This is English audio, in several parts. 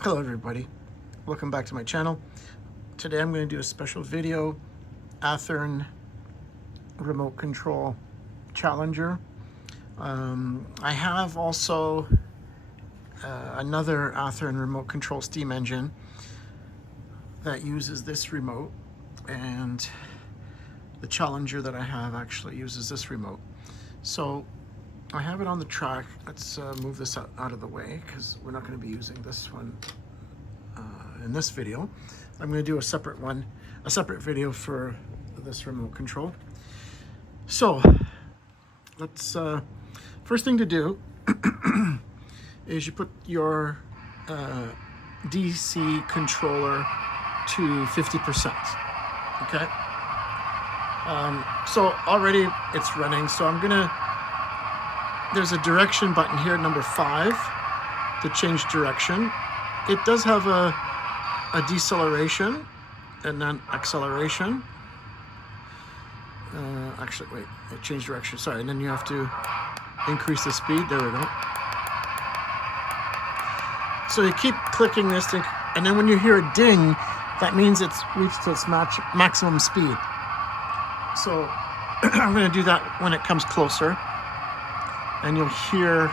Hello everybody, welcome back to my channel. Today I'm going to do a special video, Athearn Remote Control Challenger. I have also another Athearn Remote Control steam engine that uses this remote, and the Challenger that I have actually uses this remote. So I have it on the track. Let's move this out of the way because we're not going to be using this one in this video. I'm going to do a separate video for this remote control. So let's first thing to do is you put your DC controller to 50%. Okay. So already it's running, so I'm gonna, there's a direction button here, number 5, to change direction. It does have a deceleration and then acceleration. Actually, wait, it changed direction, sorry, and then you have to increase the speed, there we go. So you keep clicking this thing, and then when you hear a ding, that means it's reached its maximum speed. So I'm going to do that when it comes closer, and you'll hear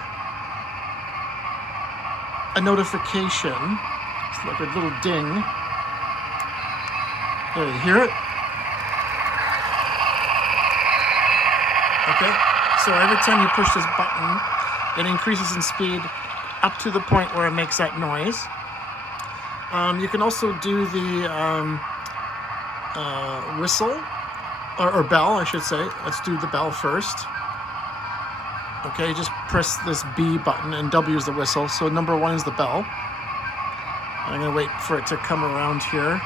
a notification. It's like a little ding. There, you hear it? Okay, so every time you push this button, it increases in speed up to the point where it makes that noise. You can also do the whistle, or bell, I should say. Let's do the bell first. Okay, just press this B button, and W is the whistle. So number 1 is the bell. I'm gonna wait for it to come around here.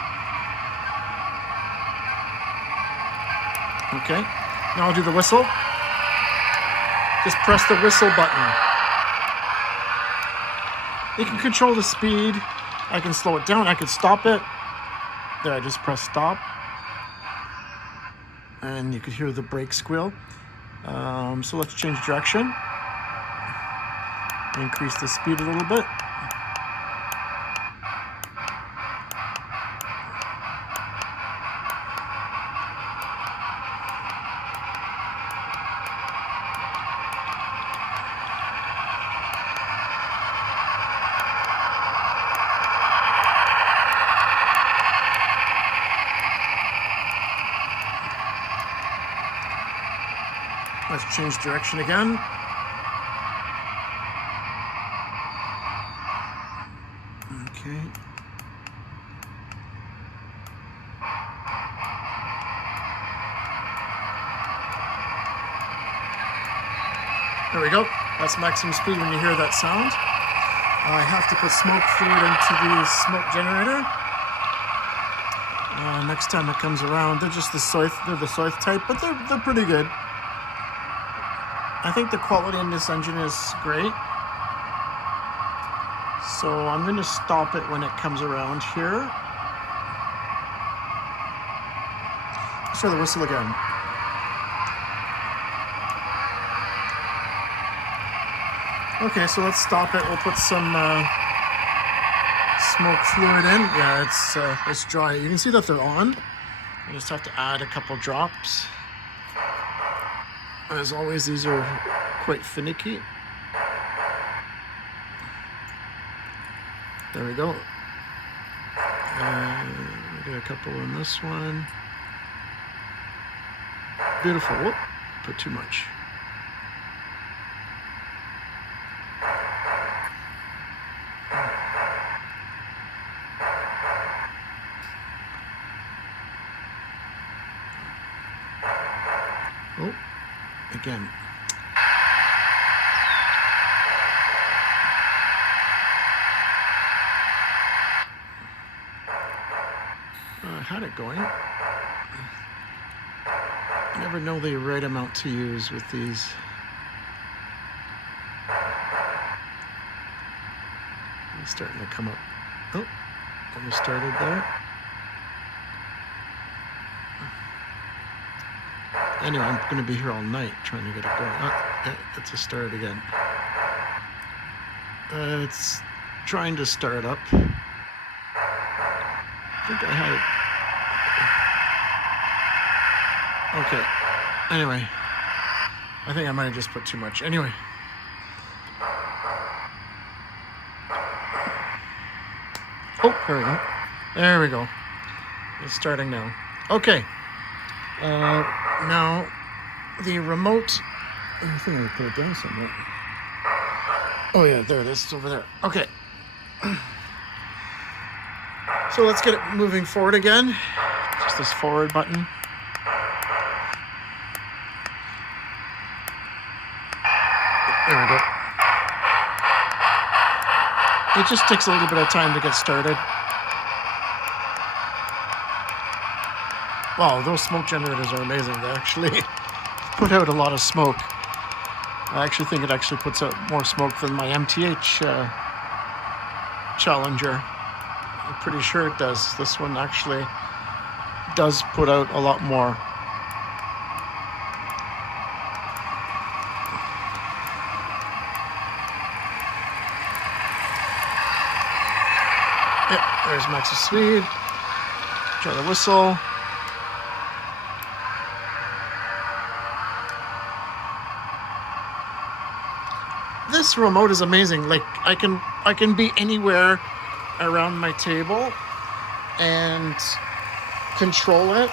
Okay, now I'll do the whistle. Just press the whistle button. You can control the speed. I can slow it down, I can stop it. There, I just press stop. And you could hear the brake squeal. So let's change direction. Increase the speed a little bit. Let's change direction again. Okay. There we go. That's maximum speed when you hear that sound. I have to put smoke fluid into the smoke generator. Next time it comes around, they're just the Soith type, but they're pretty good. I think the quality in this engine is great. So I'm going to stop it when it comes around here. Let's try the whistle again. Okay, so let's stop it. We'll put some smoke fluid in. Yeah, it's dry. You can see that they're on. I just have to add a couple drops. As always, these are quite finicky. There we go. We got a couple in this one. Beautiful. Whoop, put too much. Oh. Again. I had it going. I never know the right amount to use with these. It's starting to come up. Oh, almost started there. Anyway, I'm going to be here all night trying to get it going. Oh, it's a start again. It's trying to start up. think I had it. Okay. Anyway, I think I might have just put too much. Anyway. Oh, there we go. There we go. It's starting now. Okay. Now, the remote... I think I put it down somewhere. Oh yeah, there it is. It's over there. Okay. So let's get it moving forward again. Just this forward button. There we go. It just takes a little bit of time to get started. Wow, those smoke generators are amazing. They actually put out a lot of smoke. I actually think it actually puts out more smoke than my MTH Challenger. I'm pretty sure it does. This one actually does put out a lot more. Yep, there's max of speed. Try the whistle. This remote is amazing. Like I can be anywhere around my table and control it.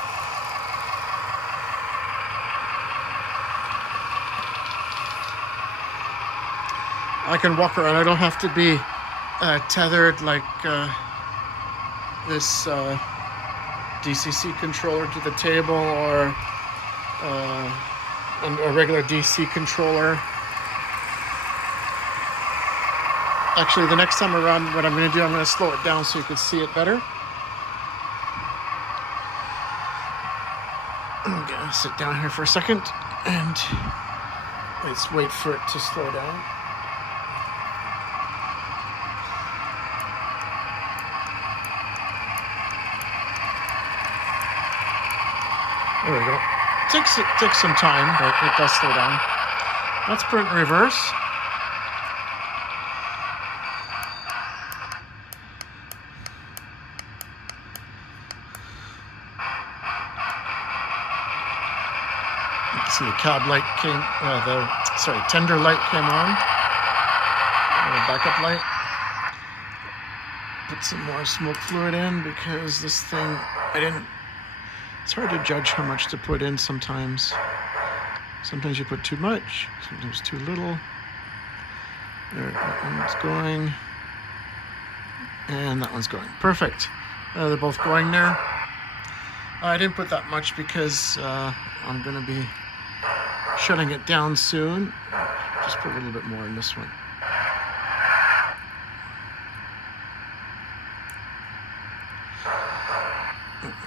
I can walk around. I don't have to be tethered like this DCC controller to the table or a regular DC controller. Actually, the next time around, what I'm going to do, I'm going to slow it down so you can see it better. I'm going to sit down here for a second and let's wait for it to slow down. There we go. It takes some time, but it does slow down. Let's put it in reverse. See, the cab light came, tender light came on. The backup light. Put some more smoke fluid in because this thing, it's hard to judge how much to put in sometimes. Sometimes you put too much, sometimes too little. There, that one's going. And that one's going. Perfect. They're both going there. I didn't put that much because I'm going to be shutting it down soon. Just put a little bit more in this one.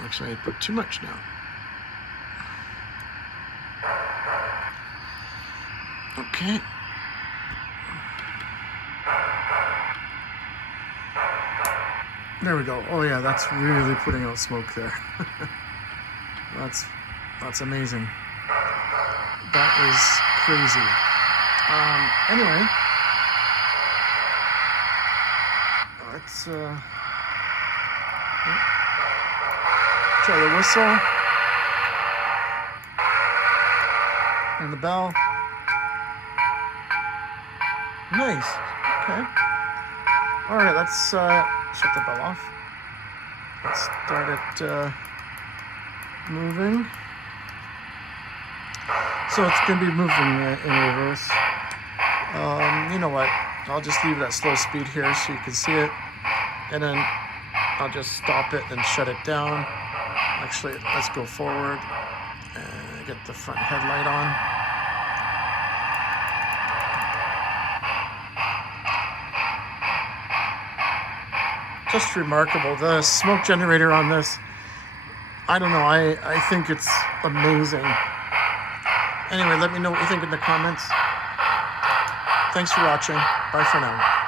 Actually, I put too much now. Okay. There we go. Oh yeah, that's really putting out smoke there. That's amazing. That is crazy. Anyway, let's try the whistle and the bell. Nice. Okay. All right, let's shut the bell off. Let's start it moving. So it's going to be moving in reverse. You know what? I'll just leave it at slow speed here so you can see it. And then I'll just stop it and shut it down. Actually, let's go forward and get the front headlight on. Just remarkable. The smoke generator on this, I don't know, I think it's amazing. Anyway, let me know what you think in the comments. Thanks for watching. Bye for now.